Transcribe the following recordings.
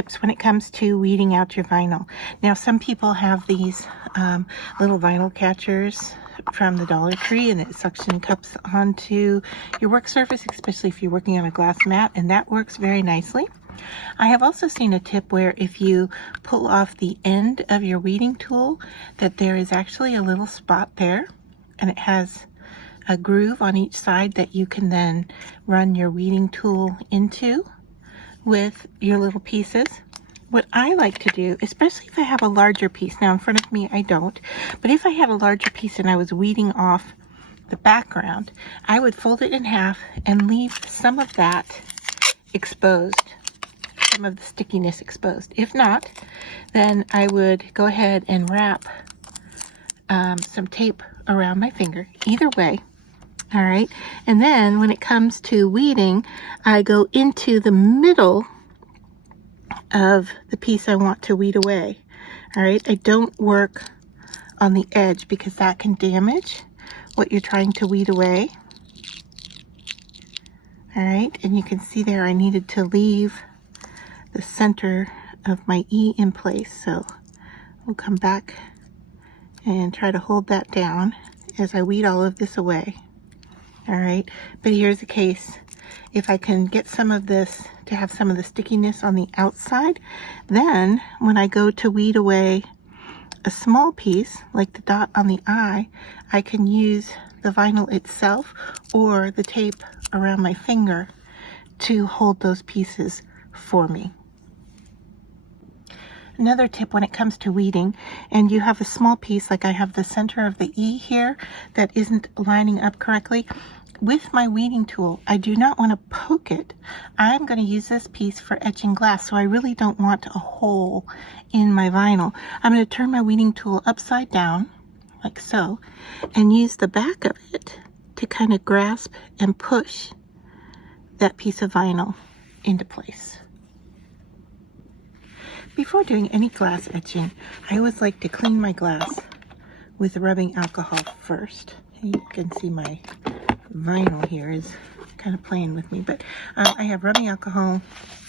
tips when it comes to weeding out your vinyl. Now, some people have these little vinyl catchers from the Dollar Tree, and it suction cups onto your work surface, especially if you're working on a glass mat, and that works very nicely. I have also seen a tip where if you pull off the end of your weeding tool, that there is actually a little spot there, and it has a groove on each side that you can then run your weeding tool into with your little pieces. What I like to do, especially if I have a larger piece, now in front of me I don't, but if I had a larger piece and I was weeding off the background, I would fold it in half and leave some of that exposed, some of the stickiness exposed. If not, then I would go ahead and wrap some tape around my finger, either way. All right, and then when it comes to weeding, I go into the middle of the piece I want to weed away. All right, I don't work on the edge because that can damage what you're trying to weed away. All right, and you can see there I needed to leave the center of my E in place, so we'll come back and try to hold that down as I weed all of this away. All right, but here's the case. If I can get some of this to have some of the stickiness on the outside, then when I go to weed away a small piece, like the dot on the eye, I can use the vinyl itself or the tape around my finger to hold those pieces for me. Another tip when it comes to weeding, and you have a small piece, like I have the center of the E here that isn't lining up correctly, with my weeding tool, I do not want to poke it. I'm going to use this piece for etching glass, so I really don't want a hole in my vinyl. I'm going to turn my weeding tool upside down, like so, and use the back of it to kind of grasp and push that piece of vinyl into place. Before doing any glass etching, I always like to clean my glass with rubbing alcohol first. You can see my vinyl here is kind of playing with me, but I have rubbing alcohol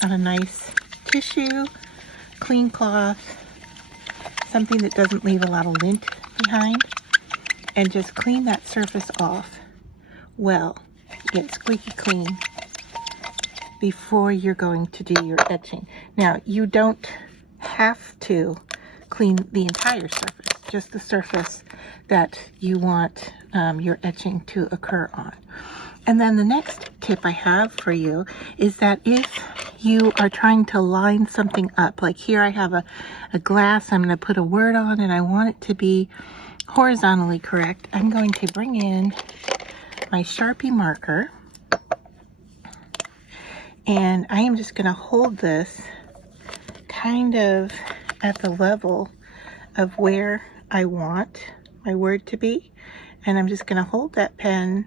on a nice tissue, clean cloth, something that doesn't leave a lot of lint behind, and just clean that surface off well, get squeaky clean before you're going to do your etching. Now, you don't have to clean the entire surface, just the surface that you want your etching to occur on. And then the next tip I have for you is that if you are trying to line something up, like here I have a glass I'm going to put a word on and I want it to be horizontally correct, I'm going to bring in my Sharpie marker and I am just going to hold this kind of at the level of where I want my word to be, and I'm just going to hold that pen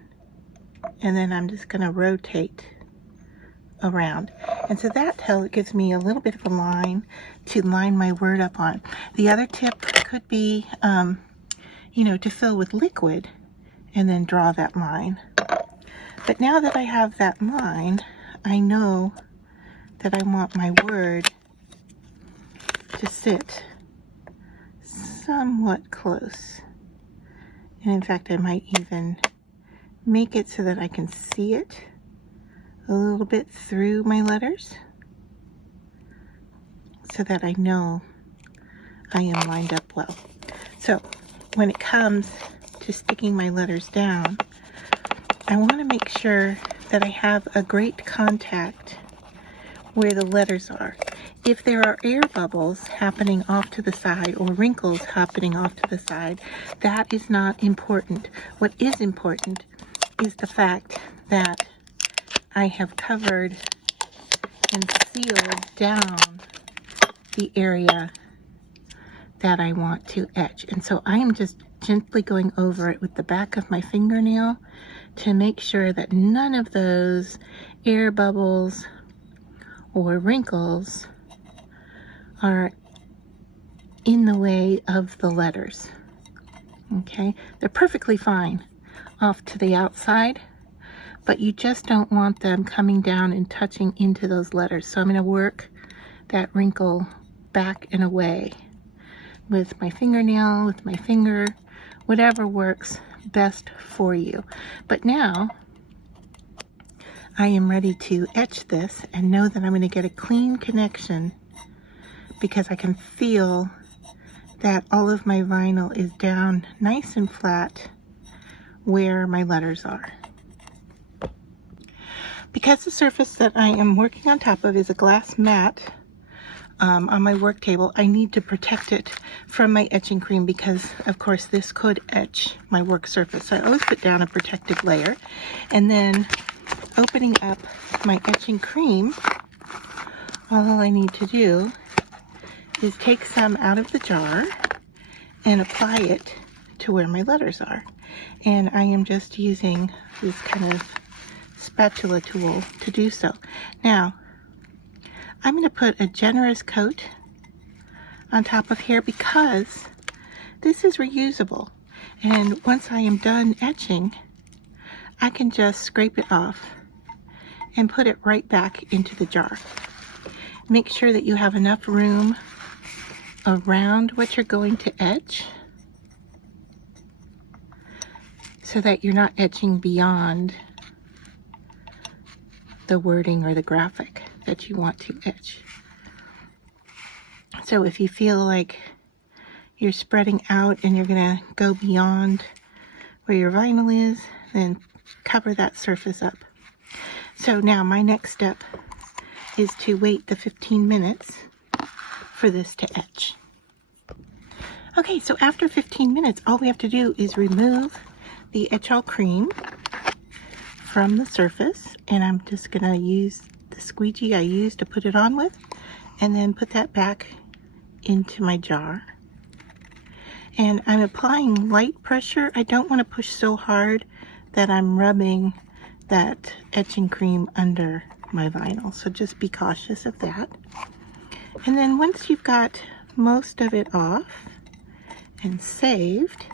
and then I'm just going to rotate around, and so that gives me a little bit of a line to line my word up on. The other tip could be to fill with liquid and then draw that line. But now that I have that line, I know that I want my word to sit somewhat close. And in fact, I might even make it so that I can see it a little bit through my letters so that I know I am lined up well. So when it comes to sticking my letters down, I want to make sure that I have a great contact where the letters are. If there are air bubbles happening off to the side or wrinkles happening off to the side, that is not important. What is important is the fact that I have covered and sealed down the area that I want to etch. And so I am just gently going over it with the back of my fingernail to make sure that none of those air bubbles or wrinkles are in the way of the letters. Okay, they're perfectly fine off to the outside, but you just don't want them coming down and touching into those letters. So I'm going to work that wrinkle back and away with my fingernail, with my finger, whatever works best for you. But now I am ready to etch this and know that I'm going to get a clean connection because I can feel that all of my vinyl is down nice and flat where my letters are. Because the surface that I am working on top of is a glass mat on my work table, I need to protect it from my etching cream because, of course, this could etch my work surface. So I always put down a protective layer, and then opening up my etching cream, all I need to do is take some out of the jar and apply it to where my letters are. And I am just using this kind of spatula tool to do so. Now, I'm going to put a generous coat on top of here because this is reusable. And once I am done etching, I can just scrape it off and put it right back into the jar. Make sure that you have enough room around what you're going to etch so that you're not etching beyond the wording or the graphic that you want to etch. So if you feel like you're spreading out and you're going to go beyond where your vinyl is, then cover that surface up. So now my next step is to wait the 15 minutes for this to etch. Okay, so after 15 minutes, all we have to do is remove the etchall cream from the surface, and I'm just gonna use the squeegee I used to put it on with, and then put that back into my jar. And I'm applying light pressure. I don't want to push so hard that I'm rubbing that etching cream under my vinyl, so just be cautious of that. And then once you've got most of it off and saved,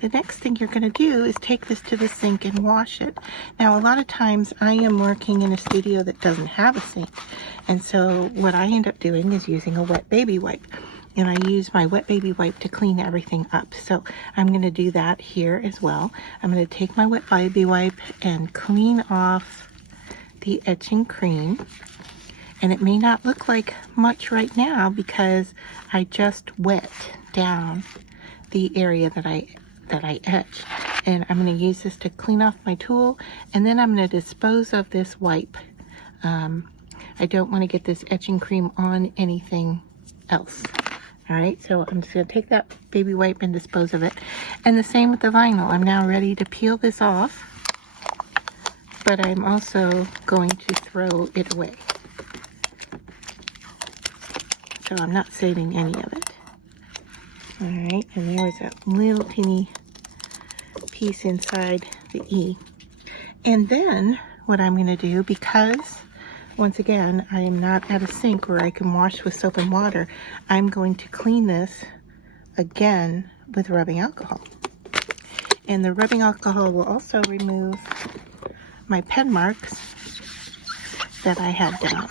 the next thing you're going to do is take this to the sink and wash it. Now, a lot of times I am working in a studio that doesn't have a sink, and so what I end up doing is using a wet baby wipe. And I use my wet baby wipe to clean everything up. So I'm going to do that here as well. I'm going to take my wet baby wipe and clean off the etching cream. And it may not look like much right now because I just wet down the area that I etch. And I'm going to use this to clean off my tool, and then I'm going to dispose of this wipe. I don't want to get this etching cream on anything else. All right, so I'm just going to take that baby wipe and dispose of it. And the same with the vinyl. I'm now ready to peel this off, but I'm also going to throw it away. So I'm not saving any of it. All right, and there was a little teeny piece inside the E. And then what I'm going to do, because once again I am not at a sink where I can wash with soap and water, I'm going to clean this again with rubbing alcohol. And the rubbing alcohol will also remove my pen marks that I had down.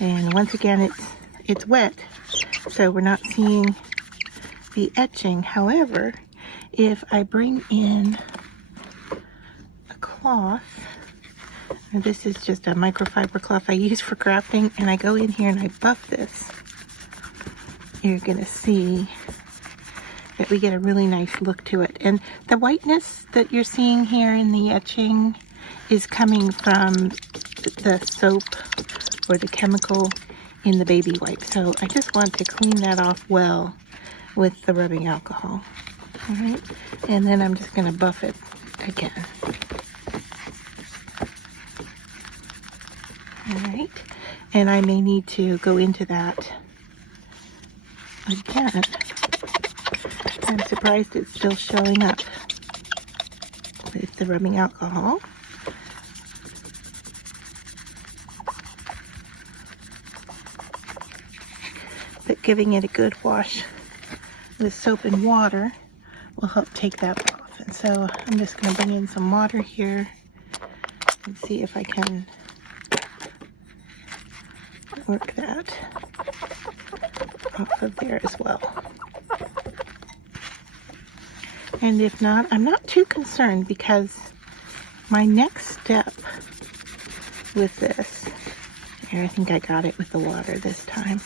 And once again it's wet, so we're not seeing the etching. However, if I bring in a cloth, and this is just a microfiber cloth I use for crafting, and I go in here and I buff this, you're gonna see that we get a really nice look to it. And the whiteness that you're seeing here in the etching is coming from the soap or the chemical in the baby wipe. So I just want to clean that off well with the rubbing alcohol. All right, and then I'm just going to buff it again. All right, and I may need to go into that again. I'm surprised it's still showing up with the rubbing alcohol. But giving it a good wash with soap and water will help take that off. And so I'm just going to bring in some water here and see if I can work that off of there as well. And if not, I'm not too concerned, because my next step with this, here, I think I got it with the water this time.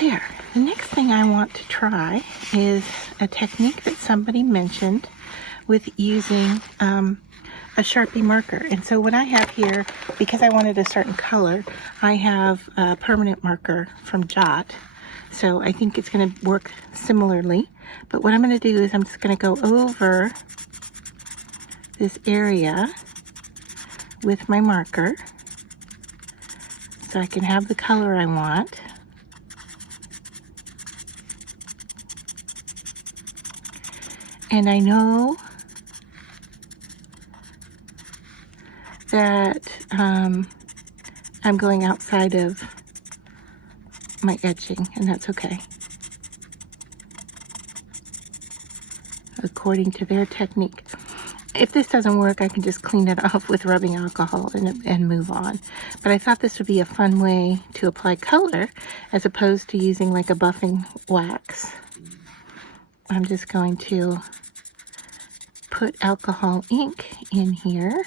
There. The next thing I want to try is a technique that somebody mentioned with using a Sharpie marker. And so what I have here, because I wanted a certain color, I have a permanent marker from Jot. So I think it's going to work similarly. But what I'm going to do is I'm just going to go over this area with my marker so I can have the color I want. And I know that I'm going outside of my etching, and that's okay. According to their technique. If this doesn't work, I can just clean it off with rubbing alcohol and move on. But I thought this would be a fun way to apply color as opposed to using like a buffing wax. I'm just going to put alcohol ink in here.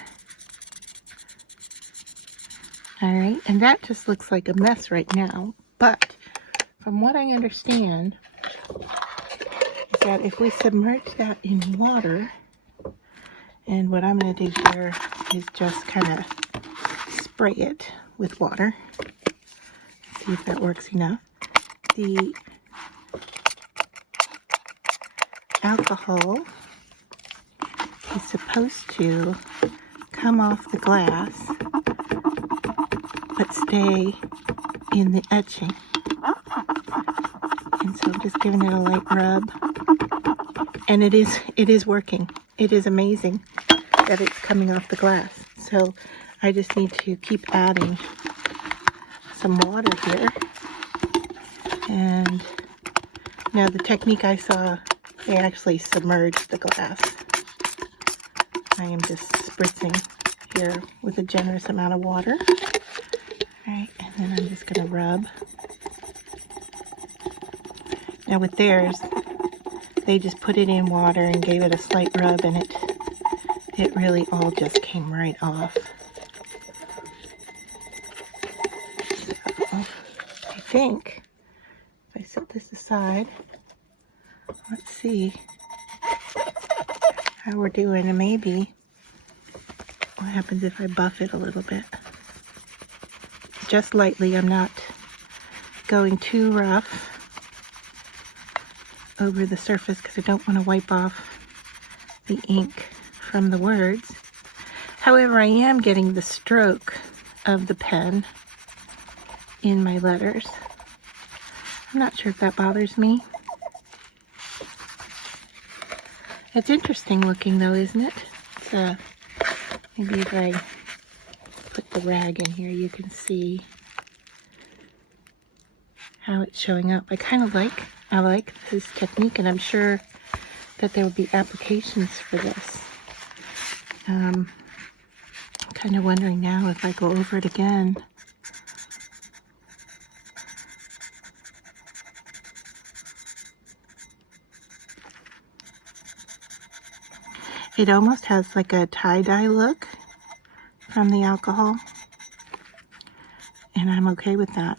All right, and that just looks like a mess right now. But from what I understand is that if we submerge that in water, and what I'm going to do here is just kind of spray it with water. See if that works enough. The alcohol is supposed to come off the glass but stay in the etching. And so I'm just giving it a light rub. And it is working. It is amazing that it's coming off the glass. So I just need to keep adding some water here. And now the technique I saw, they actually submerged the glass. I am just spritzing here with a generous amount of water. All right, and then I'm just going to rub. Now with theirs, they just put it in water and gave it a slight rub, and it really all just came right off. So I think if I set this aside, let's see how we're doing, and maybe what happens if I buff it a little bit. Just lightly. I'm not going too rough over the surface because I don't want to wipe off the ink from the words. However, I am getting the stroke of the pen in my letters. I'm not sure if that bothers me. It's interesting looking though, isn't it? So maybe if I put the rag in here, you can see how it's showing up. I like this technique, and I'm sure that there will be applications for this. I'm kind of wondering now if I go over it again. It almost has like a tie-dye look from the alcohol, and I'm okay with that.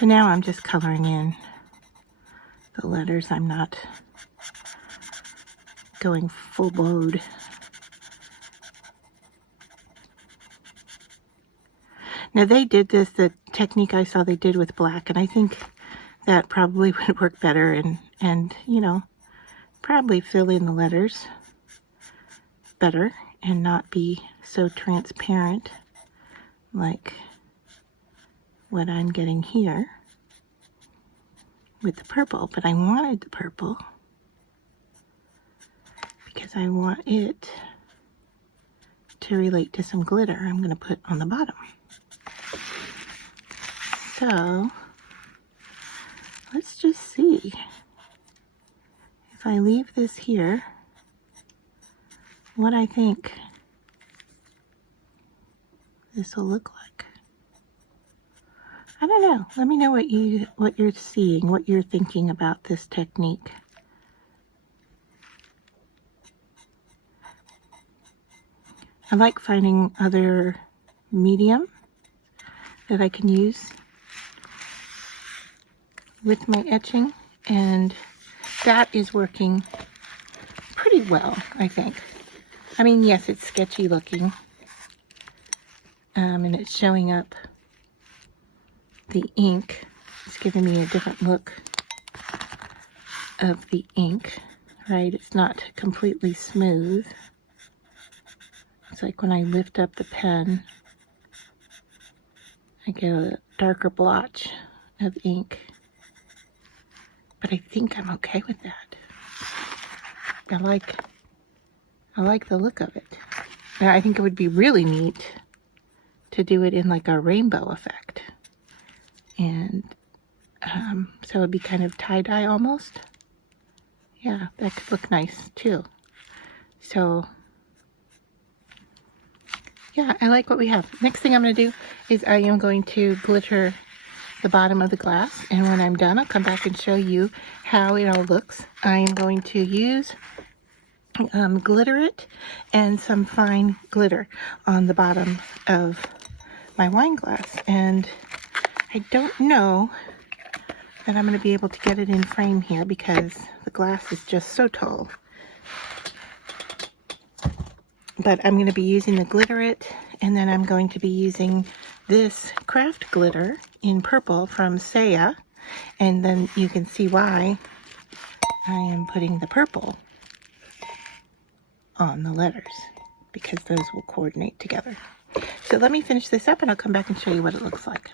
So now I'm just coloring in the letters. I'm not going full load. Now they did this, the technique I saw they did with black, and I think that probably would work better and you know, probably fill in the letters better and not be so transparent like what I'm getting here. with the purple, but I wanted the purple because I want it to relate to some glitter I'm going to put on the bottom. So let's just see if I leave this here, what I think this will look like. I don't know. Let me know what you're seeing, what you're thinking about this technique. I like finding other medium that I can use with my etching, and that is working pretty well, I think. I mean, yes, it's sketchy looking, and it's showing up the ink. It's giving me a different look of the ink, right? It's not completely smooth. It's like when I lift up the pen, I get a darker blotch of ink. But I think I'm okay with that. I like the look of it. Now, I think it would be really neat to do it in like a rainbow effect. And so it'd be kind of tie-dye almost. Yeah, that could look nice too. So yeah, I like what we have. Next thing I'm going to do is I am going to glitter the bottom of the glass, and when I'm done I'll come back and show you how it all looks. I am going to use glitter it and some fine glitter on the bottom of my wine glass, and I don't know that I'm going to be able to get it in frame here because the glass is just so tall. But I'm going to be using the glitter it, and then I'm going to be using this craft glitter in purple from Saya, and then you can see why I am putting the purple on the letters, because those will coordinate together. So let me finish this up and I'll come back and show you what it looks like.